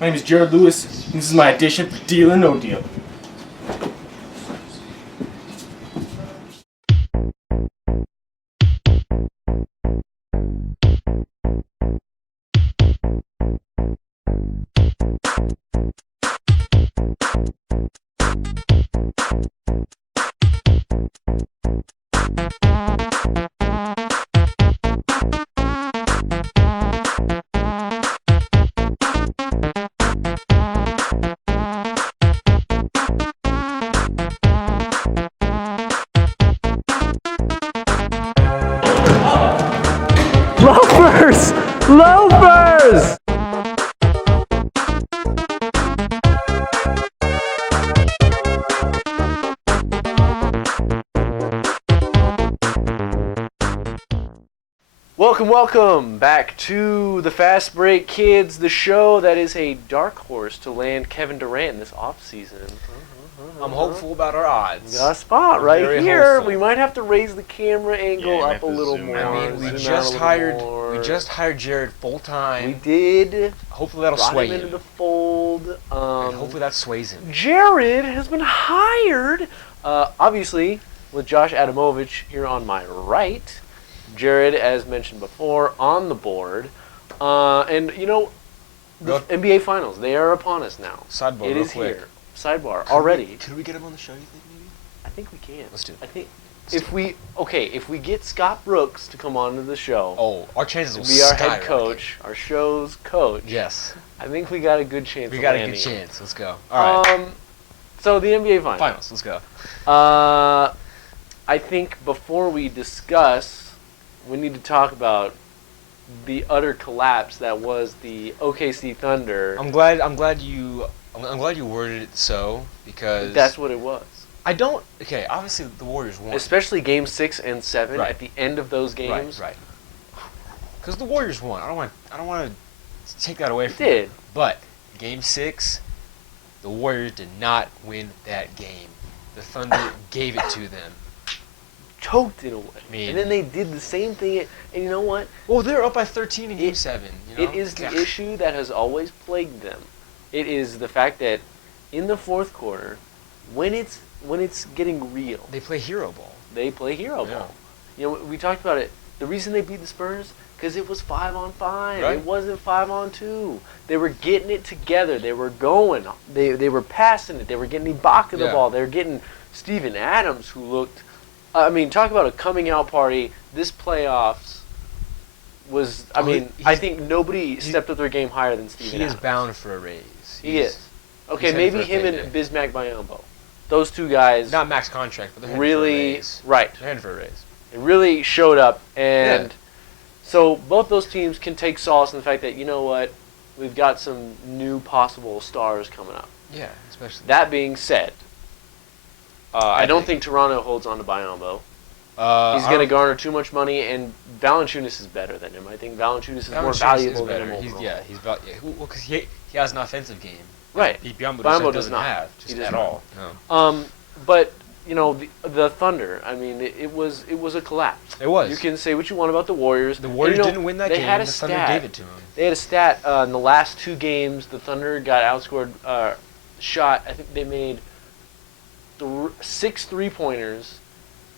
My name is Jared Lewis, and this is my audition for Deal or No Deal. Loafers! Loafers! Welcome back to the Fastbreak Kids, the show that is a dark horse to land Kevin Durant this offseason. I'm hopeful about our odds. Got a spot I'm right very here. hopeful. We might have to raise the camera angle Yeah, up a little more. I mean, we zoom out just a little hired more. Jared full time. We did. Hopefully that'll Brought sway him into him. the fold. And hopefully that sways him. Jared has been hired. Obviously, with Josh Adamovich here on my right. Jared, as mentioned before, on the board. And, you know, the NBA Finals, they are upon us now. Sidebar It real is quick. here. Sidebar, already. Could we get him on the show, you think, maybe? I think we can. Let's do it. I think if we get Scott Brooks to come on to the show, Oh, our chances to will be our head skyrocket. coach, our show's coach. Yes. I think we got a good chance. We of got a landing good him. chance. Let's go. All right. So the NBA Finals. Finals. Let's go. I think before we discuss, we need to talk about the utter collapse that was the OKC Thunder. I'm glad you worded it so, because That's what it was. Okay, obviously the Warriors won. Especially Game 6 and 7 Right. at the end of those games. Right. Because the Warriors won. I don't want to take that away It from them. did. But Game 6, the Warriors did not win that game. The Thunder gave it to them. Choked it away. mean- And then they did the same thing. And you know what? Well, they're up by 13 in Game 7. You know? It is the God. issue that has always plagued them. It is the fact that in the fourth quarter, when it's getting real, They play hero ball. they play hero Yeah. ball. You know, we talked about it. The reason they beat the Spurs, because it was 5-on-5. Right. It wasn't 5-on-2. They were getting it together. They were going. They were passing it. They were getting Ibaka the Yeah. ball. They were getting Steven Adams, who looked. I mean, talk about a coming out party. This playoffs was. I mean, I think nobody stepped up their game higher than Steven He Adams. is bound for a raise. He is. Okay, headed maybe for a him and payday. Bismack Biyombo. Those two guys Not max contract, but they're headed for a really raise. right. They're headed for a raise. It really showed up, and Yeah. so both those teams can take solace in the fact that, you know what, we've got some new possible stars coming up. Yeah, especially. That being said, I don't think- think Toronto holds on to Biyombo. He's I going to don't- garner too much money, and Valanciunas is better than him. I think Valanciunas is more Valanciunas valuable is than better. him He's overall. because he has an offensive game. Right. Biyombo Biyombo does doesn't not. have He just does at not. all. No. But you know, the Thunder. I mean, it was a collapse. It was. You can say what you want about the Warriors. The Warriors And, you know, didn't win that they game. Had a The Thunder stat. gave it to them. They had a stat in the last two games. The Thunder got outscored. Shot. I think they made 6 3-pointers,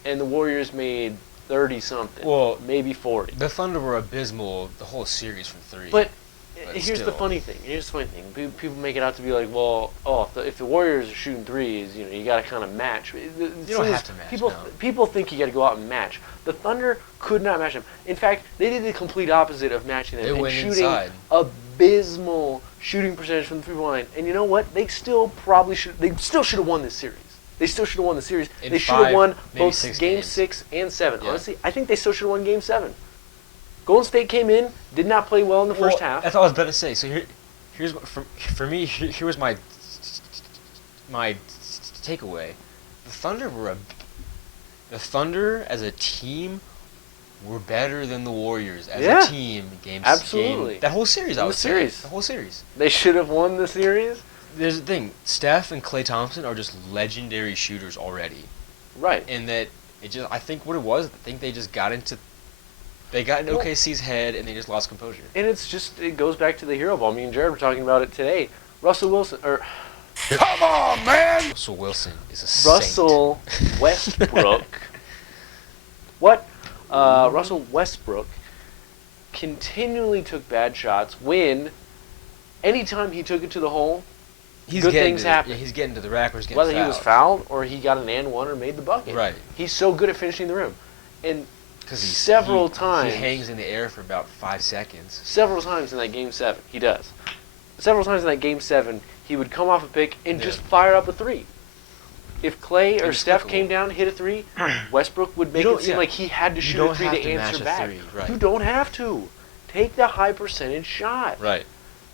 and the Warriors made 30 something. Well, maybe 40. The Thunder were abysmal the whole series from 3. But But here's the still. funny thing. People make it out to be like, well, if the Warriors are shooting threes, you know, you got to kind of match. You don't have to match, no. People think you got to go out and match. The Thunder could not match them. In fact, they did the complete opposite of matching them. They and went shooting inside. abysmal shooting percentage from the 3-point line. And you know what? They still should have won this series. They still should have won the series. In They should have 5, won maybe both 6 Game games. 6 and 7. Yeah. Honestly, I think they still should have won Game 7. Golden State came in, did not play well in the first half. That's all I was about to say. So here's for me. Here was my takeaway. The Thunder as a team were better than the Warriors as Yeah. a team. Absolutely. That whole series, I The would say. series. The whole series. They should have won the series. There's the thing. Steph and Klay Thompson are just legendary shooters already, Right. and that I think what it was. I think they just got into They got in Well- OKC's head and they just lost composure. And it goes back to the hero ball. Me and Jared were talking about it today. Russell Wilson, or Come on, man! Russell Wilson is a saint. Russell Westbrook. What? Russell Westbrook continually took bad shots when anytime he took it to the hole, good getting things to, happen. Yeah, he's getting to the rack or he's getting Whether fouled. he was fouled or he got an and one or made the bucket. Right. He's so good at finishing the rim. And Because several times he hangs in the air for about 5 seconds. several times in that game 7, he does. Several times in that game 7, he would come off a pick and just fire up a three. If Clay or Steph Inexplicable. came down, hit a three, Westbrook would make don't- it seem yeah. like he had to You shoot don't a three have to to match answer a back. three, right. You don't have to. Take the high percentage shot. Right.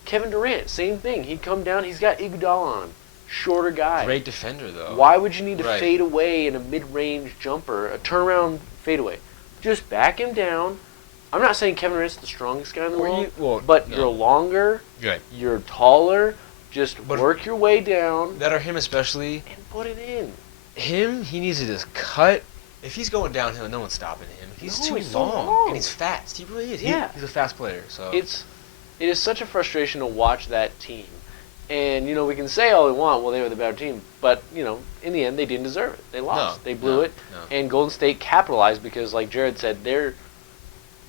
Kevin Durant, same thing. He'd come down, he's got Iguodala on him. Shorter guy. Great defender, though. Why would you need to Right. fade away in a mid-range jumper, a turnaround fadeaway? Just back him down. I'm not saying Kevin Durant's the strongest guy in the world, but no. you're longer, Right. you're taller. Just But- work your way down That or him especially. and put it in. Him, he needs to just cut. If he's going downhill, no one's stopping him. He's No, too he's so long. long. And he's fast. He really is. Yeah. He's a fast player. So It is such a frustration to watch that team. And, we can say all we want, well, they were the better team. But, in the end, they didn't deserve it. They lost. No, They blew no, it. no. And Golden State capitalized because, like Jared said, they're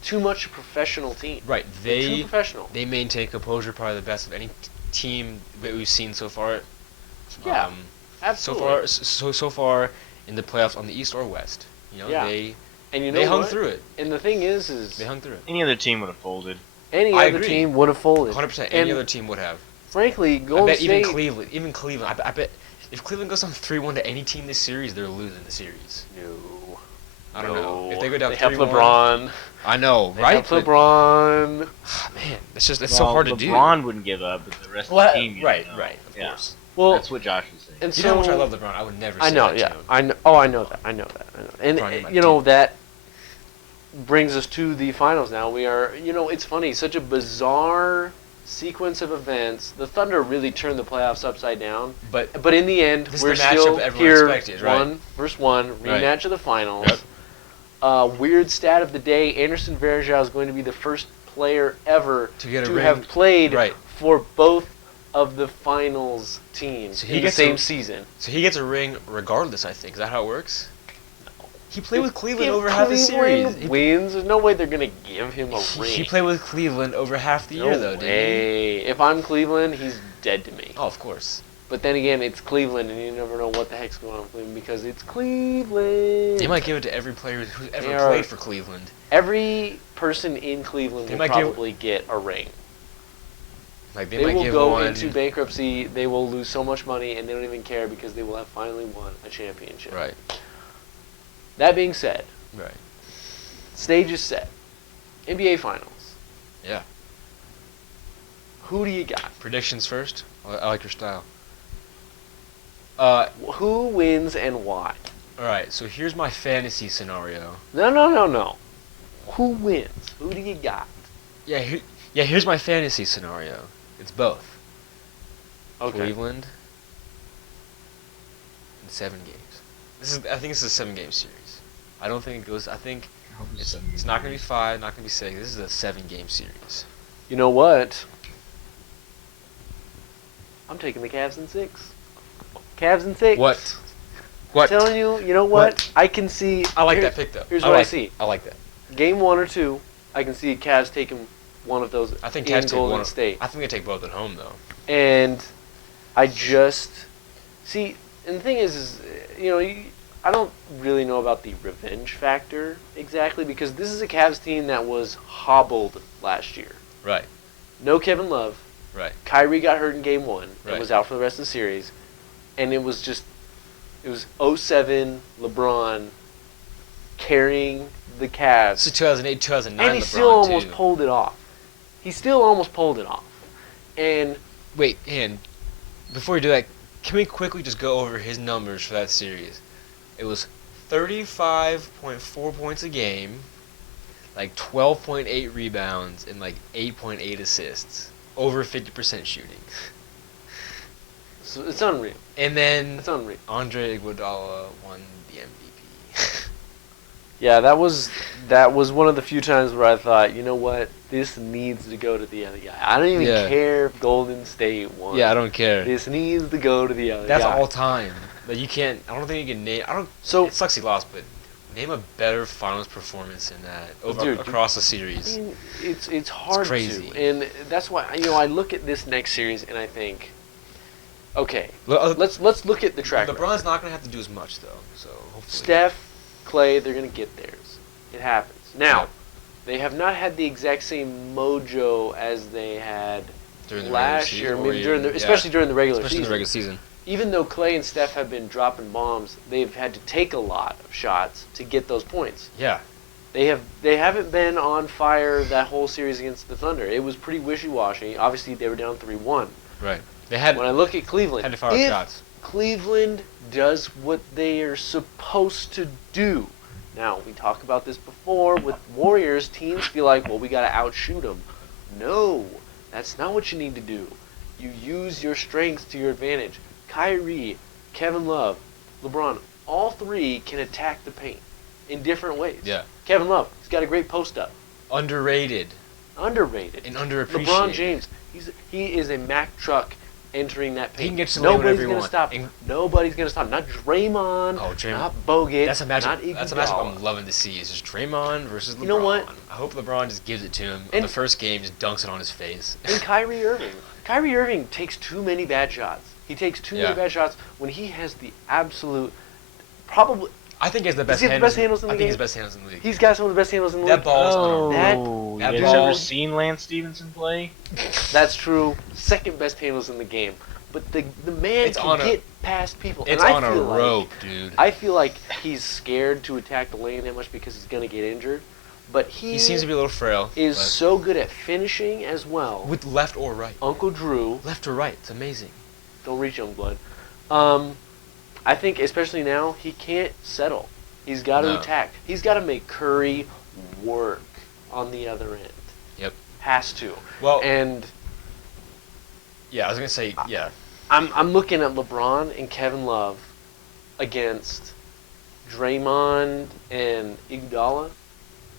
too much a professional team. right, They're too they professional. they maintain composure, probably the best of any team that we've seen so far. Yeah, So Absolutely. far, so far in the playoffs on the East or West. Yeah. They And you know they hung what? through it. And the thing is They hung through it. Any other team would have folded. any I other agree. team would have folded. 100%. And Any other team would have. frankly, I Golden bet State. even Cleveland. I bet if Cleveland goes on 3-1 to any team this series, they're losing the series. No. I don't know. No. If they go down They have 3-1, LeBron. I know, They right? have LeBron. But, man, it's so hard to do. LeBron wouldn't give up, but the rest of Well, the team, right, know. of Yeah. course. Well, That's what Josh was saying. and You so know how much I love LeBron. I would never say I know, that yeah, to him. I know. Oh, I know that. And LeBron in my that brings us to the finals. Now we are. It's funny. Such a bizarre sequence of events. The Thunder really turned the playoffs upside down. But But in the end, This is we're the matchup still everyone here. expected, right? 1-1 Right. rematch of the finals. Yep. Weird stat of the day: Anderson Varejao is going to be the first player ever To get a to ring. have played Right. for both of the finals teams So he in the gets same a- season. So he gets a ring regardless, I think. Is that how it works? He played with Cleveland If over half the Cleveland series. wins, there's no way they're gonna give him a ring. He played with Cleveland over half the no year, though, didn't he? way. If I'm Cleveland, he's dead to me. Oh, of course. But then again, it's Cleveland, and you never know what the heck's going on with Cleveland because it's Cleveland. They might give it to every player who's ever They are- played for Cleveland. Every person in Cleveland They will might give- probably get a ring. Like they They might will give go one. into bankruptcy. They will lose so much money, and they don't even care because they will have finally won a championship. Right. That being said, Right. stage is set. NBA Finals. Yeah. Who do you got? Predictions first. I like your style. Who wins and why? All right. So here's my fantasy scenario. No. Who wins? Who do you got? Yeah. Here's my fantasy scenario. It's both. Okay. Cleveland. In 7 games. I think this is a 7-game series. I don't think it goes. I think it's not gonna be 5. Not gonna be 6. This is a 7-game series. You know what? I'm taking the Cavs in 6. Cavs in 6. What? I'm telling you, you know what? What? I can see. I like here- that pick though. Here's I what I like- see. I like that. Game 1 or 2, I can see Cavs taking one of those I think in Cavs take Golden one. State. I think they take both at home though. And I just see, and the thing is I don't really know about the revenge factor exactly because this is a Cavs team that was hobbled last year. Right. No Kevin Love. Right. Kyrie got hurt in Game 1 and Right. was out for the rest of the series, and it was 07 LeBron carrying the Cavs. This is 2008, 2009. And he LeBron still almost too. pulled it off. He still almost pulled it off. And Wait, and before you do that, can we quickly just go over his numbers for that series? It was 35.4 points a game, like 12.8 rebounds, and like 8.8 assists. Over 50% shooting. so it's unreal. And then It's unreal. Andre Iguodala won the MVP. Yeah, that was one of the few times where I thought, you know what, this needs to go to the other guy. I don't even Yeah. care if Golden State won. Yeah, I don't care. This needs to go to the other That's guy. all time. But you can't. I don't think you can name. I don't. So- it sucks he lost, but name a better finals performance than that Dude, across the I series. mean, it's hard crazy. to, and that's why I look at this next series and I think, okay, let's look at the track record. LeBron's not gonna have to do as much though. So hopefully. Steph, Clay, they're gonna get theirs. It happens. Now, Yep. they have not had the exact same mojo as they had during the last regular year, season, maybe or during even- especially during the regular especially in season. the regular season. Even though Clay and Steph have been dropping bombs, they've had to take a lot of shots to get those points. Yeah. They haven't been on fire that whole series against the Thunder. It was pretty wishy-washy. Obviously, they were down 3-1. Right. They had When I look at Cleveland, had to fire if shots. Cleveland does what they are supposed to do. Now, we talked about this before with Warriors. Teams feel like, well, we got to outshoot them. No, that's not what you need to do. You use your strengths to your advantage. Kyrie, Kevin Love, LeBron, all three can attack the paint in different ways. Yeah. Kevin Love, he's got a great post-up. Underrated Underrated. and underappreciated. LeBron James, he is a Mack truck entering that paint. He can get to the lane Nobody's whenever he gonna wants. stop him. Nobody's gonna stop him. Not Draymond. Oh, Draymond. Not Bogut. That's a matchup. Not That's a Iguodala. matchup I'm loving to see. Is just Draymond versus LeBron. You know what? I hope LeBron just gives it to him. And- the first game, just dunks it on his face. And Kyrie Irving. Kyrie Irving takes too many bad shots. He takes too Yeah. many bad shots when he has the absolute, probably, I think he has the best he have the best handles in the I think game? he's the best handles in the league. he's got some of the best handles in the That league. ball's Oh, unreal. That you guys ever ball- seen Lance Stevenson play? That's true. Second best handles in the game. But the man It's can on a- get past people. It's and I on a feel like- rope, dude. I feel like he's scared to attack the lane that much because he's going to get injured. But He seems to be a little frail. is but so good at finishing as well. with left or right. Uncle Drew, Left or right. It's amazing. don't reach Youngblood. I think especially now, he can't settle. He's got to No. attack. He's got to make Curry work on the other end. Yep. Has to. Well, And yeah, I was gonna say, yeah. I'm looking at LeBron and Kevin Love against Draymond and Iguodala.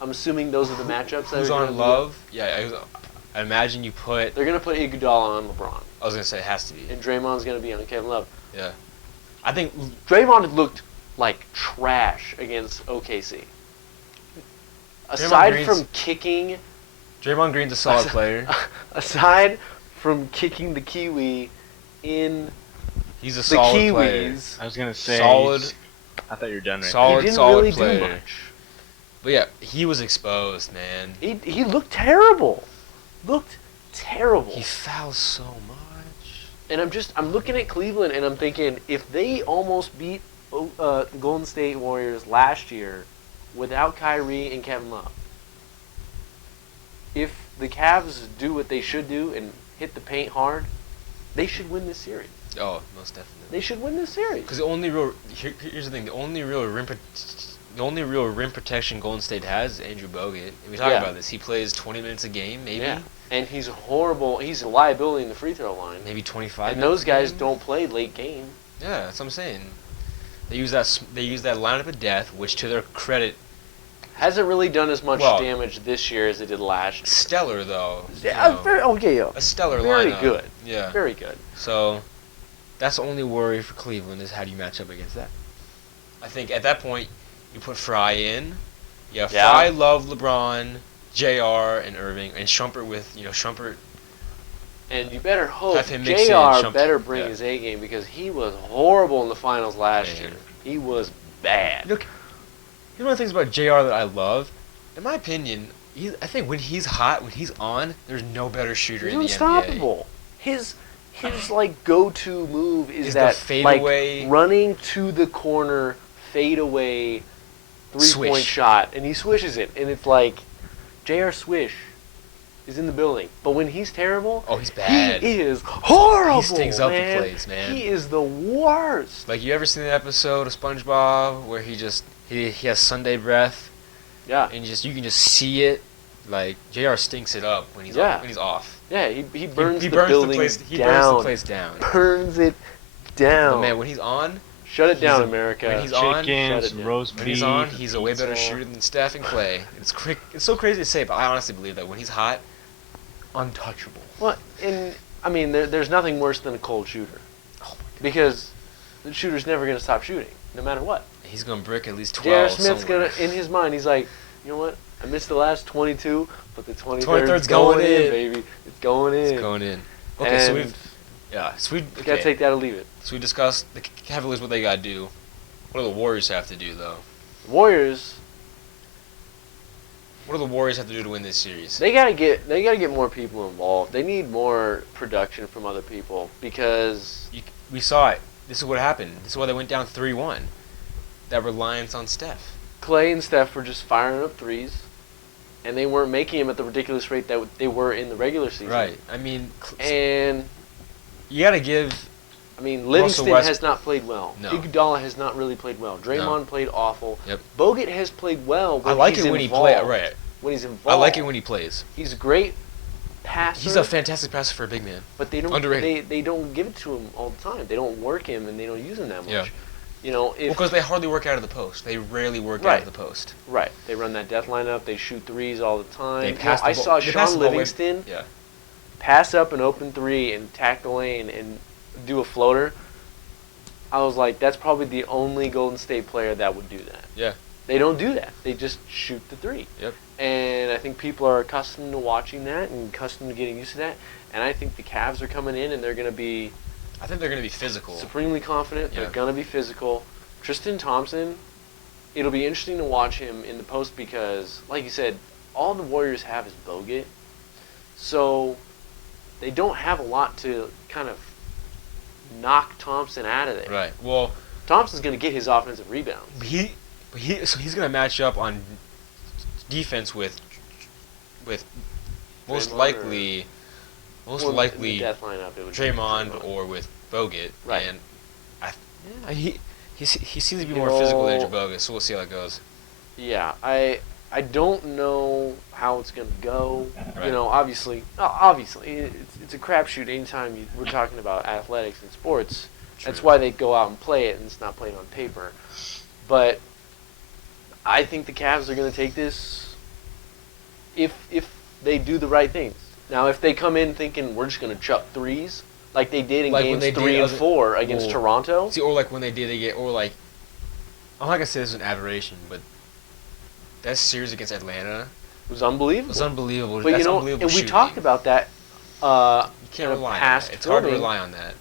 I'm assuming those are the matchups. that Who's are gonna on be- Love? Yeah, I imagine you put. They're gonna put Iguodala on LeBron, I was gonna say it has to be. and Draymond's gonna be on Kevin Love. Yeah. I think Draymond looked like trash against OKC. Aside Green's- from kicking, Draymond Green's a solid player. aside from kicking the Kiwi in He's a the solid player. Kiwis, I was gonna say Solid. I thought you were done right Solid. he didn't solid really player. do much. But yeah, he was exposed, man. He looked terrible. Looked terrible. He fouls so much. And I'm looking at Cleveland and I'm thinking, if they almost beat the Golden State Warriors last year without Kyrie and Kevin Love, if the Cavs do what they should do and hit the paint hard, they should win this series. Oh, most definitely. They should win this series. Because the only real here's the thing: the only real rim protection Golden State has is Andrew Bogut. And we talked Yeah. about this. He plays 20 minutes a game, maybe, Yeah. And he's horrible. He's a liability in the free throw line. maybe 25. And those minutes a guys game. don't play late game. Yeah, that's what I'm saying. They use that lineup of death, which to their credit, Hasn't really done as much Well- damage this year as it did last year. stellar though. you Yeah, know, okay, yeah. a stellar Very lineup. good. Yeah. Very good. So that's the only worry for Cleveland is how do you match up against that. I think at that point you put Fry in. Yeah, Yeah. Fry, Love, LeBron, JR, and Irving, and Shumpert with Shumpert. And you better hope Have him mix in JR Shumpert. better bring Yeah. his A game because he was horrible in the finals last Man. year. He was bad. Look, here's one of the things about JR that I love. In my opinion, I think when he's hot, when he's on, there's no better shooter He's in the unstoppable. His like go-to move is Is the that fadeaway- like running to the corner, fade away, 3-point Swish. shot, and he swishes it, and it's like JR Swish is in the building. But when he's terrible, Oh, he's bad. he is horrible. He stinks up the man. place, man. He is the worst. Like, you ever seen the episode of SpongeBob where he has Sunday breath Yeah. and you can just see it? Like, JR stinks it up when he's Yeah. off. Yeah, he burns He the burns building the place. He down. burns the place down. Burns it down. But man, when he's on, Shut it down, America. When he's on, Chickens, shut it down. roast when beef. he's on, he's a way better pizza. shooter than Steph and Clay. It's so crazy to say, but I honestly believe that when he's hot, untouchable. Well, I mean, there's nothing worse than a cold shooter. Because the shooter's never going to stop shooting, no matter what. He's gonna brick at least 12. J.R. Smith's somewhere. in his mind, he's like, you know what? I missed the last 22, but the 23rd's 23rd's going going in, in. baby. It's going in. It's going in. Okay, so And we you gotta take that or leave it. So we discussed the Cavaliers, what they gotta do. What do the Warriors have to do, though? Warriors, What do the Warriors have to do to win this series? they gotta get more people involved. They need more production from other people because We saw it. This is what happened. This is why they went down 3-1. That reliance on Steph. Clay and Steph were just firing up threes, and they weren't making them at the ridiculous rate that they were in the regular season. Right. I mean, And you gotta give. I mean, Livingston West- has not played well. No. Iguodala has not really played well. Draymond played awful. Yep. Bogut has played well. I When like he's it when involved. he plays. Right. When he's involved. I like it when he plays. He's a great passer. He's a fantastic passer for a big man. But they don't. Underrated. They don't give it to him all the time. They don't work him and they don't use him that much. Yeah. You know, if Because they hardly work out of the post. They rarely work out Right. of the post. right, they run that death lineup. They shoot threes all the time. They You know, pass the I ball- saw they pass Sean the ball away- Livingston Yeah. pass up an open three and tack the lane and do a floater. I was like, that's probably the only Golden State player that would do that. Yeah. They don't do that. They just shoot the three. Yep. And I think people are accustomed to watching that and accustomed to getting used to that. And I think the Cavs are coming in and they're going to be I think they're gonna be physical. supremely confident. Yeah. They're going to be physical. Tristan Thompson, it'll be interesting to watch him in the post because, like you said, all the Warriors have is Bogut. So they don't have a lot to kind of knock Thompson out of there. Right. Well, Thompson's going to get his offensive rebounds. so he's gonna match up on defense with most Draymond likely Well, in the death lineup, it would be Draymond or with Bogut. Right. And he seems to be You more physical than know- Bogut, so we'll see how it goes. Yeah, I don't know how it's gonna go. Right. You know, obviously, it's a crapshoot. Anytime we're talking about athletics and sports, that's True. why they go out and play it, and it's not played on paper. But I think the Cavs are gonna take this if they do the right things. Now, if they come in thinking we're just gonna chuck threes like they did in Like when games they did 3 and other- 4 against Well, Toronto, See, or like when they did again, or like I'm not gonna say this is an aberration, but that series against Atlanta it was unbelievable. was unbelievable. But That's you know, unbelievable and we shooting. talked about that. You can't in a rely on past that. It's hard to filming. rely on that.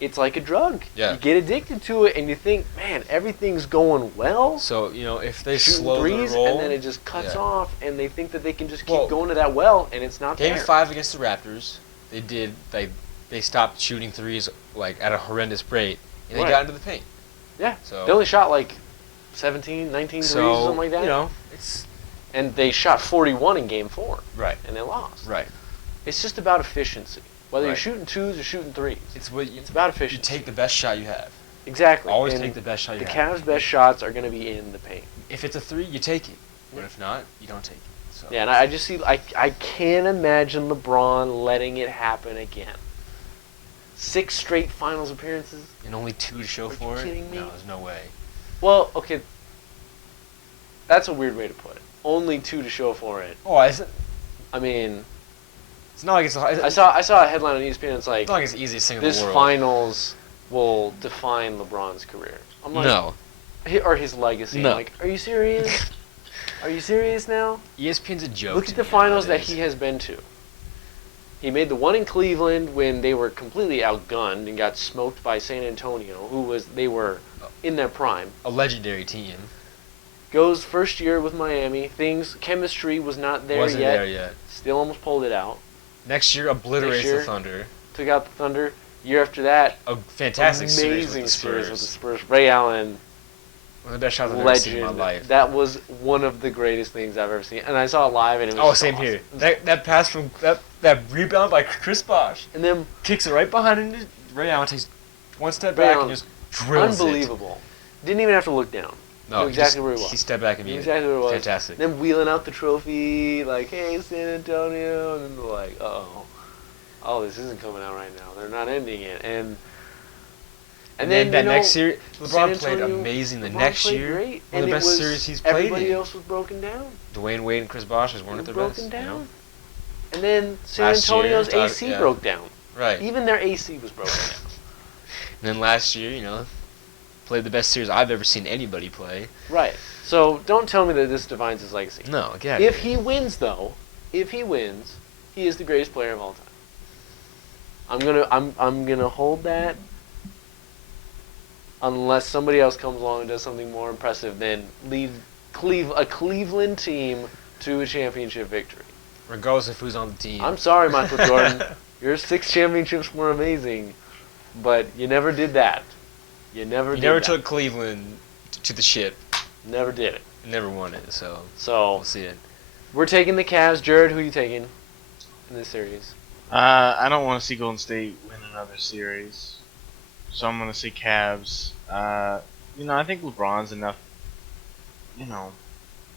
It's like a drug. Yeah. You get addicted to it, and you think, man, everything's going well. So if they Shooting slow threes, the roll, and then it just cuts yeah. off, and they think that they can just keep Well, going to that well, and it's not Game there. 5 against the Raptors, they stopped shooting threes like at a horrendous rate, and they Right. got into the paint. Yeah. So They only shot like 17, 19 threes or something like that. It's And they shot 41 in Game 4, right, and they lost. right. It's just about efficiency. Whether you're Right. shooting twos or shooting threes. It's what It's about you efficiency. take the best shot you have. Exactly. Always And take the best shot you the have. Cavs' best shots are going to be in the paint. If it's a three, you take it. But if not, you don't take it. So Yeah, and I just see, I can't imagine LeBron letting it happen again. 6 straight finals appearances? and only 2 to show Are you for it. kidding me? No, there's no way. Well, okay, that's a weird way to put it. Only 2 to show for it. Oh, it's I mean, not like it's I saw a headline on ESPN. It's like It's not like it's the easiest thing in the this world. finals will define LeBron's career. I'm like, No. or his legacy. No. I'm like, are you serious? Are you serious now? ESPN's a joke. Look to at the me finals that nowadays. he has been to. He made the one in Cleveland when they were completely outgunned and got smoked by San Antonio, they were in their prime. A legendary team. Goes first year with Miami. Chemistry was not there Wasn't yet. there yet. Still almost pulled it out. Next year obliterates Next year, the Thunder. Took out the Thunder. Year after that, A fantastic series amazing with the Spurs. series with the Spurs. Ray Allen, One of the best shots I've ever seen in my legend. life. That was one of the greatest things I've ever seen. And I saw it live, and it was Oh, just same awesome. here. That pass from that rebound by Chris Bosh. And then Kicks it right behind him. Ray Allen takes one step Ray back Allen, and just drills unbelievable. Didn't even have to look down. it. No, Knew exactly where he was. He stepped back Knew immediately. exactly where it was. Fantastic. Them wheeling out the trophy, like, hey, San Antonio, and then they're like, oh, this isn't coming out right now. They're not ending it. And And then that next series, San LeBron played Antonio- amazing. The LeBron next played year, great, one of the and best series he's played everybody in. else was broken down. Dwayne Wade and Chris Bosh is one of They their were best. broken You know? down. And then San Last year, Antonio's AC yeah. broke down. Right. Even their AC was broken down. And then last year, played the best series I've ever seen anybody play. Right. So don't tell me that this defines his legacy. No, get If he wins, he is the greatest player of all time. I'm gonna hold that unless somebody else comes along and does something more impressive than lead a Cleveland team to a championship victory. Regardless of who's on the team. I'm sorry, Michael Jordan. Your 6 championships were amazing, but you never did that. You never took Cleveland to the ship. Never did it. Never won it, so So we'll see it. we're taking the Cavs. Jared, who are you taking in this series? I don't want to see Golden State win another series, so I'm gonna say Cavs. I think LeBron's enough.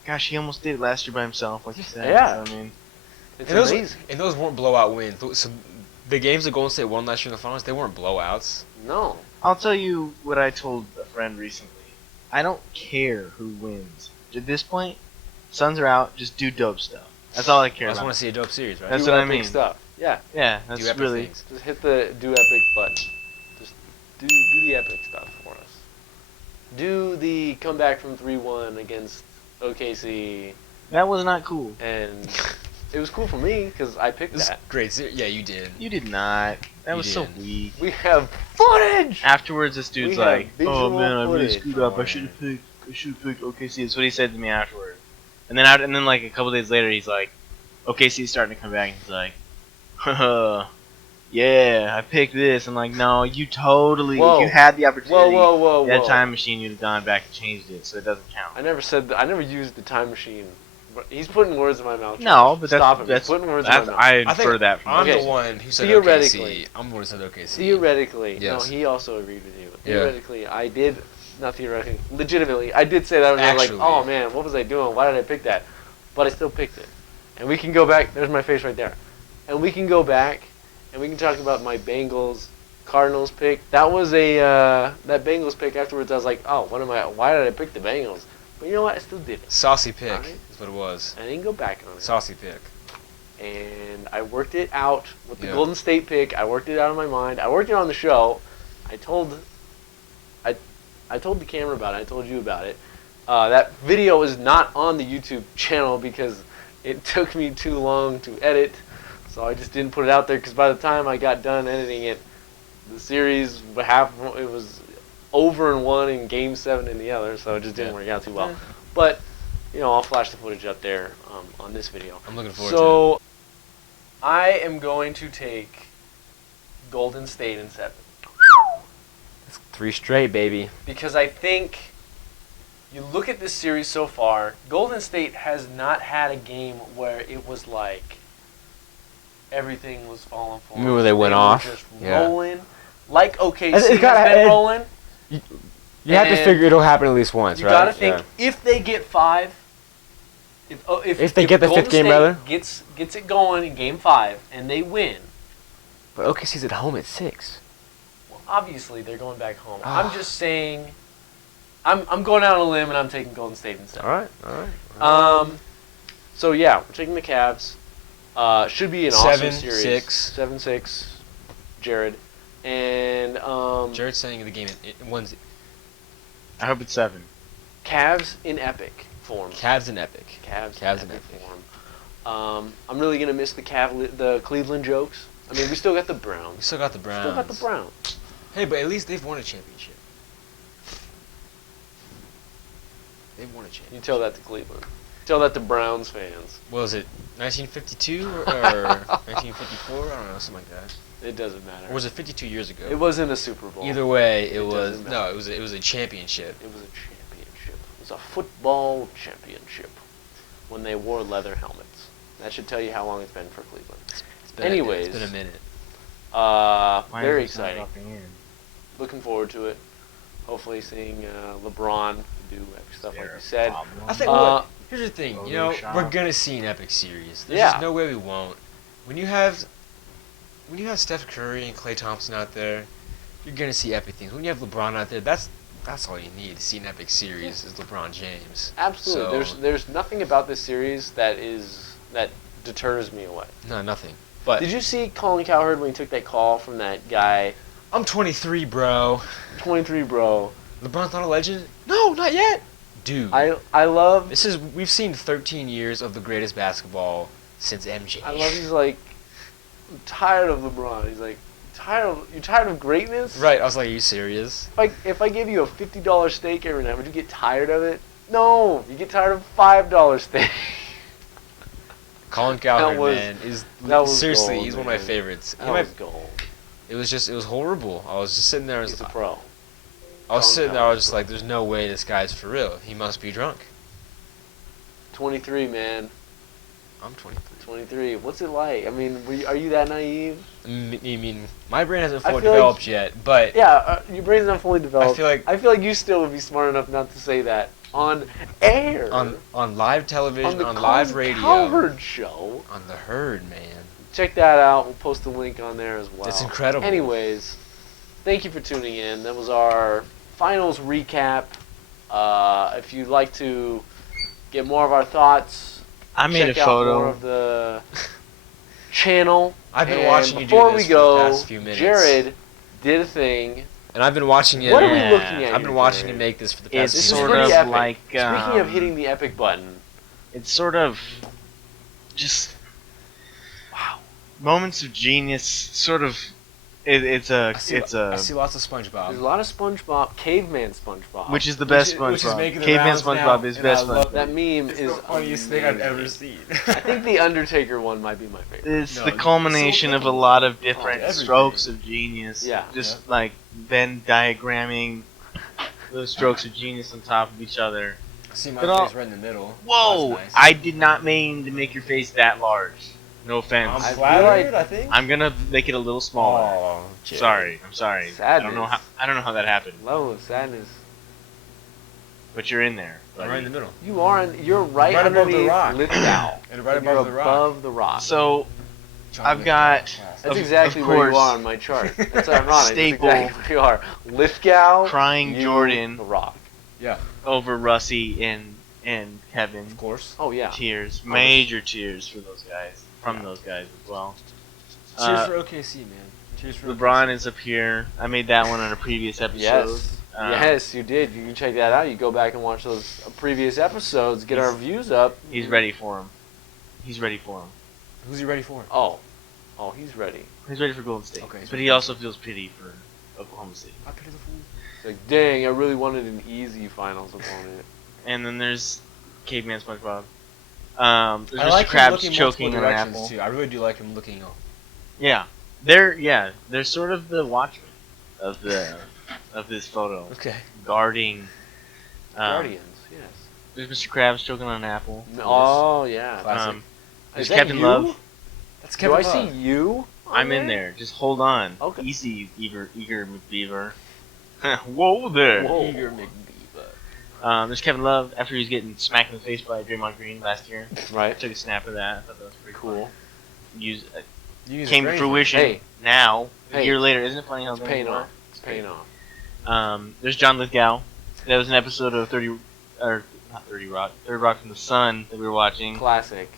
Gosh, he almost did it last year by himself, like you said. Yeah. So, I mean, It's And amazing. those weren't blowout wins. So the games that Golden State won last year in the finals, they weren't blowouts. No. I'll tell you what I told a friend recently. I don't care who wins. At this point, Suns are out. Just do dope stuff. That's all I care I just about. want to see a dope series, right? That's do what I epic mean. stuff. Yeah. Yeah, Do that's epic really. things. Just hit the do epic button. Just do the epic stuff for us. Do the comeback from 3-1 against OKC, That was not cool. and it was cool for me because I picked This is that. great. Yeah, you did. You did not. That You was so did. weak. We have footage. Afterwards, this dude's We have like, visual "Oh man, I really footage. screwed up. I should have picked OKC." That's what he said to me afterwards. And then like a couple days later, he's like, "OKC's starting to come back." And he's like, "Haha, yeah, I picked this." I'm like, "No, you totally. Whoa. If you had the opportunity, Whoa. that time machine, you'd have gone back and changed it, so it doesn't count." I never said that. I never used the time machine. But he's putting words in my mouth. No, but Stop him. that's He's putting words in my mouth. I I think infer that from I'm Okay. the one who said Theoretically. OKC. I'm the one who said OKC. Theoretically, Yes. no, he also agreed with you. Yeah. Theoretically, I did, not theoretically, legitimately, I did say that. And Actually. like, oh man, what was I doing? Why did I pick that? But I still picked it. And we can go back. There's my face right there. And we can go back, and we can talk about my Bengals Cardinals pick. That was that Bengals pick. Afterwards, I was like, oh, why did I pick the Bengals? But you know what? I still did it. Saucy pick Alright. is what it was. I didn't go back on it. Saucy pick. And I worked it out with the Yeah. Golden State pick. I worked it out in my mind. I worked it on the show. I told the camera about it. I told you about it. That video is not on the YouTube channel because it took me too long to edit. So I just didn't put it out there because by the time I got done editing it, the series it was over in one and game 7 in the other. So it just didn't work out too well. Yeah. But I'll flash the footage up there on this video. I'm looking forward to So, I am going to take Golden State in 7 it. 3 straight, baby. because I think you look at this series so far. Golden State has not had a game where it was like everything was falling for them. Remember when they went were off? just Yeah. rolling, like OKC It's has gotta- been it- rolling. You have to And figure it'll happen at least once, You right? gotta think if they get 5. If they get the Golden fifth game, State rather? gets it going in game 5 and they win. But OKC's at home at 6. Well, obviously they're going back home. Ah. I'm just saying. I'm going out on a limb and I'm taking Golden State instead. All right. So yeah, we're taking the Cavs. Should be an awesome series. 7-6. 7-6. Jared. And Jared's saying the game it wins. I hope it's 7. Cavs in epic form. Cavs and epic. Cavs Cavs in in epic epic. form. I'm really gonna miss the Cleveland jokes. I mean, we still got the We Browns. still got the Browns. Still got the Browns. Hey, but at least they've won a championship. They've won a championship. You tell that to Cleveland. Tell that to Browns fans. What was it, 1952 or 1954? I don't know, something like that. It doesn't matter. Or was it 52 years ago? It wasn't a Super Bowl. Either way, It it was doesn't no. matter. It was a championship. It was a championship. It was a football championship when they wore leather helmets. That should tell you how long it's been for Cleveland. It's been Anyways. it's been a minute. Very is this not exciting. dropping in? Looking forward to it. Hopefully seeing LeBron do epic stuff like There you said. problem. I think Uh, here's the thing. You Photo know, shop. we're gonna see an epic series. There's Yeah. just no way we won't. When you have Steph Curry and Klay Thompson out there, you're gonna see epic things. When you have LeBron out there, that's all you need to see an epic series is LeBron James. Absolutely. So, There's nothing about this series that deters me away. no, nothing. But Did you see Colin Cowherd when he took that call from that guy, I'm 23, bro. 23 bro? LeBron's not a legend? No, not yet. Dude, I love we've seen 13 years of the greatest basketball since MJ. he's like, I'm tired of LeBron. He's like, you're tired of greatness? Right, I was like, are you serious? If I give you a $50 steak every night, would you get tired of it? No, you get tired of $5 steak. Colin Cowherd, was- man, is that was seriously, gold, he's one of my man. favorites. That was gold. It was horrible. I was just sitting there. He's a pro. I was Colin sitting there. I was Cowherd's just like, "There's no way this guy's for real. He must be drunk." 23, man. I'm 23. 23. What's it like? I mean, are you that naive? I mean, my brain hasn't I fully feel like- developed yet, but Yeah, your brain's not fully developed. I feel like you still would be smart enough not to say that on air. on live television, the on live Colin radio, Cowherd show. on the Herd, man. Check that out. We'll post a link on there as well. It's incredible. Anyways, thank you for tuning in. That was our finals recap. If you'd like to get more of our thoughts, I made check a out photo. more of the channel. I've been And watching you do before this we for go, the past few minutes. Jared did a thing. And I've been watching it. What are we Yeah. looking at? I've here, been watching you Jared? make this for the It's past This few is sort minutes. pretty of epic. like Speaking of hitting the epic button, it's sort of just moments of genius. Sort of, it's I see lots of there's a SpongeBob. lot of SpongeBob, caveman SpongeBob. which is the best which is SpongeBob. making the Caveman rounds SpongeBob now, is and best I love SpongeBob. that meme It's is the funniest thing I've ever amazing. seen. I think the Undertaker one might be my favorite. It's No, the it's culmination so of a lot of different everything. strokes of genius. Yeah. Just like Venn diagramming those strokes of genius on top of each other. See my But all- face right in the middle. Whoa! That's nice. I did not mean to make your face that large. No offense. I'm I feel flattered, like- I think. I'm gonna make it a little smaller. Oh, Jared. Sorry, I'm sorry. Sadness. I don't know how that happened. Level of sadness. But you're in there. I'm right in the middle. You're right Right above the underneath rock. Lithgow. And right You're above the rock. above the rock. So John I've Lithgow. got That's of exactly where you course, are on my chart. That's ironic. Staple. That's exactly where you are. Lithgow, crying you, Jordan the rock. over Russie and Kevin. Of course. Oh yeah. Tears, major tears for those guys, from those guys as well. Cheers for OKC, man. Cheers for LeBron OKC. is up here. I made that one on a previous episode. Yes. Um, Yes, you did. You can check that out. You go back and watch those previous episodes, get our views up. He's ready for him. He's ready for him. Who's he ready for? Oh, he's ready. He's ready for Golden State. Okay, he's But ready. he also feels pity for Oklahoma City. I pity the fool. It's like, dang, I really wanted an easy finals opponent. And then there's Caveman SpongeBob. There's I Mr. like him Krabs looking choking multiple on an directions apple. too. I really do like him looking up. Yeah, they're sort of the watchmen of the of this photo, Okay. guarding. Guardians, yes. There's Mr. Krabs choking on an apple. Oh yeah. Classic. Um, Is there's that Captain you? Love. That's Do Kevin I see Love. you? I'm in there. Just hold on. Okay. Easy, Eager McBeaver. Whoa there. Whoa. Eager McBeaver. There's Kevin Love after he was getting smacked in the face by Draymond Green last year. Right. Took a snap of that. I thought that was pretty Cool. Came to fruition Hey. now. A Hey. year later. Isn't it funny how It's things paying work? off. It's paying off. There's John Lithgow. That was an episode of 30, or not 30 Rock, Third Rock from the Sun that we were watching. Classic.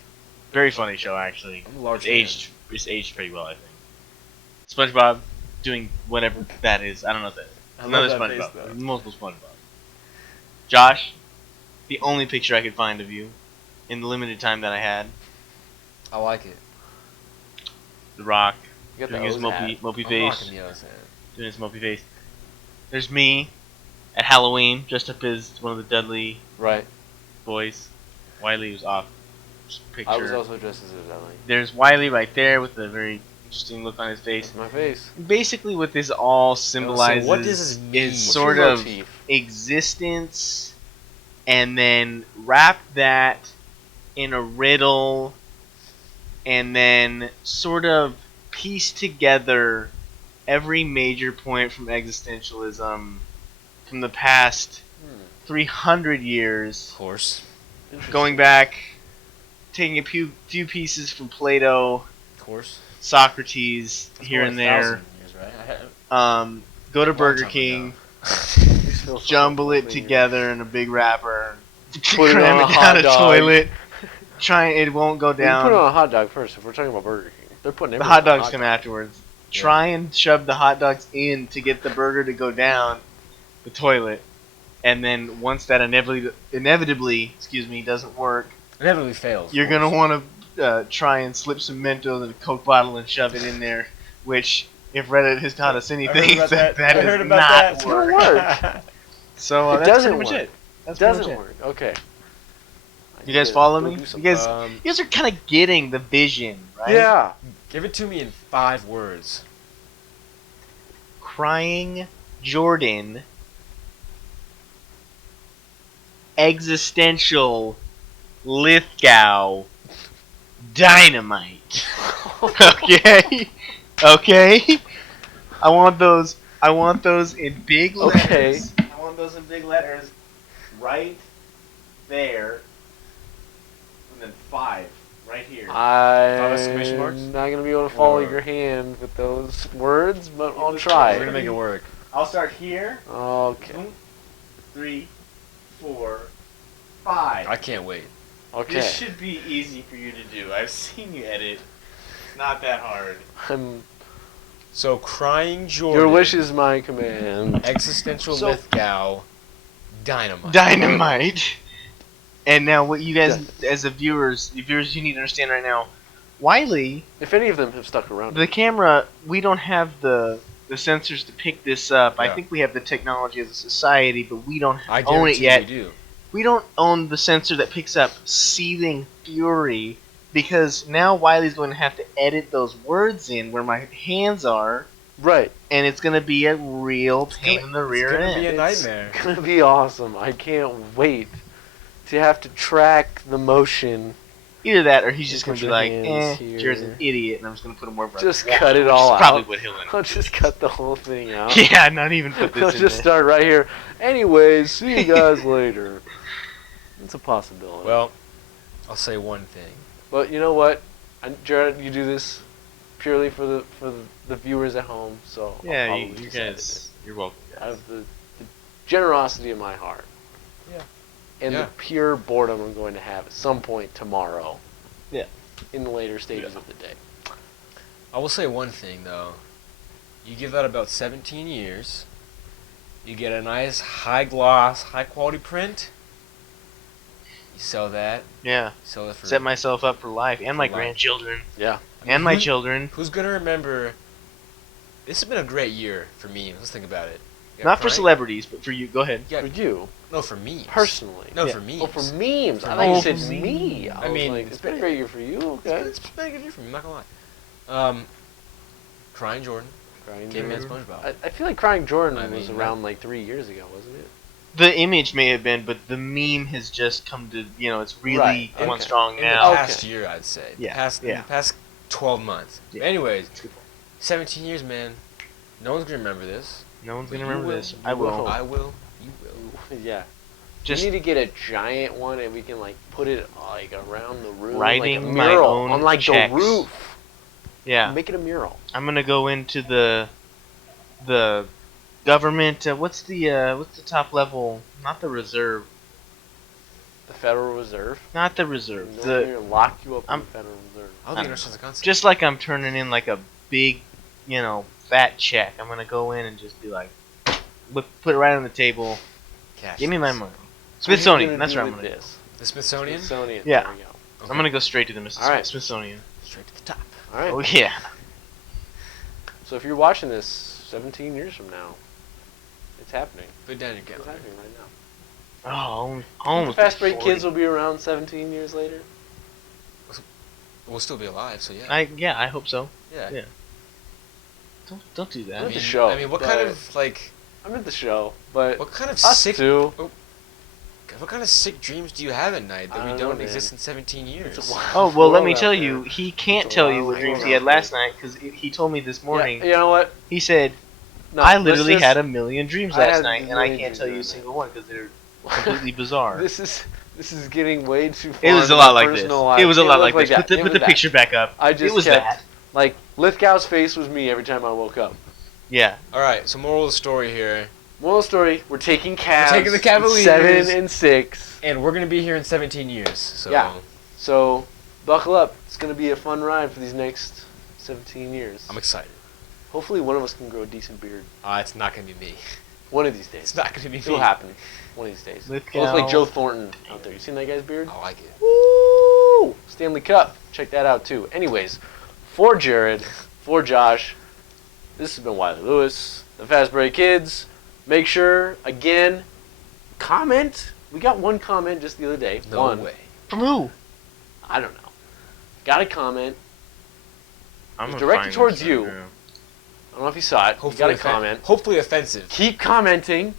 Very funny show, actually. I'm a large It's aged pretty well, I think. SpongeBob doing whatever that is. I don't know what that is. I Another love that face, SpongeBob. though. Multiple SpongeBob. Josh, the only picture I could find of you in the limited time that I had. I like it. The Rock You got doing the his O's mopey hat. mopey I'm face. rocking the O's hat. Doing his mopey face. There's me at Halloween, dressed up as one of the Dudley Right. boys. Wiley was off. Picture. I was also dressed as a deli. There's Wiley right there with a very interesting look on his face. That's my face. Basically, what this all symbolizes So what does this mean? is What's sort your of motif? existence, and then wrap that in a riddle, and then sort of piece together every major point from existentialism from the past 300 years, Of course. going back, taking a few pieces from Plato, Of course. Socrates, That's here more and like there. 1,000 years, right? Um, go to Long Burger time King, ago. These feel so jumble it familiar. together in a big wrapper, Put it cram on it a down hot a dog. toilet. It won't go Well, you put it down. on a hot dog first. If we're talking about Burger King, they're putting The everything hot on a dogs come dog. afterwards. Try and shove the hot dogs in to get the burger to go down the toilet, and then once that inevitably, doesn't work, Inevitably fails. you're gonna want to try and slip some Mentos in a Coke bottle and shove it in there. Which, if Reddit has taught us anything, that I does heard not about that. It's work. gonna work. So It that's doesn't pretty much work. it. That's It pretty doesn't much it. work. Okay. You guys follow me? Go do some- You guys are kind of getting the vision, right? Yeah. Give it to me in 5 words. Crying Jordan. Existential Lithgow Dynamite. Okay? Okay? I want those in big letters. Okay. I want those in big letters right there. And then 5 right here. exclamation marks? I'm not gonna be able to follow Or- your hand with those words, but I'll We're try. gonna make it work. I'll start here. Okay. 1, 3, 4, 5. I can't wait. Okay. This should be easy for you to do. I've seen you edit. It's not that hard. So, Crying Jordan. Your wish is my command. Existential So- Lithgow. Dynamite. Dynamite. And now, what you guys, as the viewers, you need to understand right now, Wiley, If any of them have stuck around. the camera, we don't have the sensors to pick this up. I Yeah. think we have the technology as a society, but we don't I own it guarantee yet. we do. We don't own the sensor that picks up seething fury, because now Wiley's going to have to edit those words in where my hands are, Right. and it's going to be a real pain in the rear It's gonna end. be a nightmare. It's gonna be awesome. I can't wait to have to track the motion. Either that, or he's just Put going to be your like, hands here. Jared's an idiot, and I'm just going to put him where Just cut it all Which is probably out. what he'll end up I'll just cut the whole thing out. doing. Yeah, not even put I'll this in just there. start right here. Anyways, see you guys later. It's a possibility. Well, I'll say one thing. But you know what, Jared, you do this purely for the viewers at home. So I'll Yeah, probably you just edit guys, you're welcome. it out of the generosity of my heart. Yeah. And Yeah. the pure boredom I'm going to have at some point tomorrow. Yeah. In the later stages of the day. I will say one thing, though. You give that about 17 years. You get a nice high gloss, high quality print. You sell that. Yeah, Sell it for. set myself up for life, and my For life. grandchildren, Yeah. and my Who- children. Who's gonna remember? This has been a great year for me. Let's think about it. You got Not for Crying- celebrities, but for you. Go ahead. you For got- you, No, for me. personally. No, Yeah. for me. Oh, for memes. I For thought you me. said Oh, for me. I I was mean, like, it's it's been a been- great year for you. Okay. It's been a good year for me. I'm not gonna lie. Crying Jordan. Crying Caveman Jordan. SpongeBob. I feel like Crying Jordan I was mean, around like 3 years ago, wasn't it? The image may have been, but the meme has just come to, it's really Right, going okay. strong In the now. past year, I'd say. Yeah, In yeah. the past 12 months. Yeah. Anyways, 17 years, man. No one's gonna remember this. No one's You gonna remember will. this. You I will. will. I will. You will. Yeah. Just we need to get a giant one and we can like put it like around the room, Writing like a my mural own on like checks. the roof. yeah. Make it a mural. I'm gonna go into the government. What's the top level? Not the reserve. The Federal Reserve. Not the reserve. No, they're gonna lock you up in I'm- the Federal Reserve. I'll be interested in the concept. Just like I'm turning in like a big, fat check. I'm gonna go in and just be like, put it right on the table. Cash. Give me my money. What are you Smithsonian. gonna That's do where I'm with gonna go. this. The Smithsonian. Smithsonian. Yeah. There we go. Okay. I'm gonna go straight to the All right. Smithsonian. Straight to the top. All right. Oh yeah. So if you're watching this 17 years from now, it's happening. Put it down your It's calendar. happening right now. Oh, The almost. Fastbreak Kids will be around 17 years later. We'll still be alive, so yeah. I hope so. yeah. yeah. Don't do that. Not the show, I mean, what kind but- of like? I'm at the show, but What kind of us sick? too. What kind of sick dreams do you have at night I that we don't don't know, exist man. in 17 years? It's a wild Oh well, let world me out tell there. you, he can't It's a tell you wild what dreams world he had out last there. night because he told me this morning. Yeah, you know what? He said, No, I let's literally just- had a million dreams I last had night, a and I million can't tell you a dreams single one because they're completely bizarre. This is getting way too far. It was into a lot my like this. personal life. It was a lot like looked this. that. Put It the was picture back up. I just It was kept, that. Like Lithgow's face was me every time I woke up. Yeah. All right. So moral of the story here, Moral of the story: we're taking Cavs. We're taking the Cavaliers. 7 and 6. and we're gonna be here in 17 years. So Yeah. So buckle up. It's gonna be a fun ride for these next 17 years. I'm excited. Hopefully, one of us can grow a decent beard. It's not gonna be me. One of these days. It's not gonna be me. It'll happen. One of these days. Look It looks like out. Joe Thornton out there. You seen that guy's beard? I like it. Woo! Stanley Cup. Check that out too. Anyways, for Jared, for Josh, this has been Wiley Lewis, the Fastbreak Kids. Make sure, again, comment. We got one comment just the other day. No one. way. From who? I don't know. Got a comment. I'm It's gonna directed find towards this you. right now. I don't know if you saw it. You got a Hopefully comment. Hopefully offensive. Keep commenting.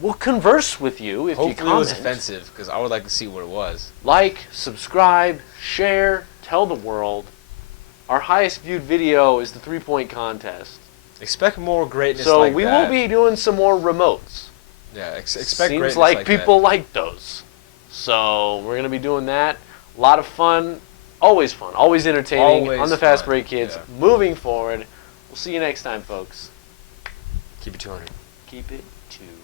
We'll converse with you if you Hopefully it comment. was offensive because I would like to see what it was. Like, subscribe, share, tell the world. Our highest viewed video is the 3-point contest. Expect more greatness. So like we that. will be doing some more remotes. Yeah. Expect Seems greatness like like people like those. So we're gonna be doing that. A lot of fun. Always fun. Always entertaining Always on the fun, Fastbreak Kids. yeah. Moving forward. We'll see you next time, folks. That. Keep it 200. Keep it 200.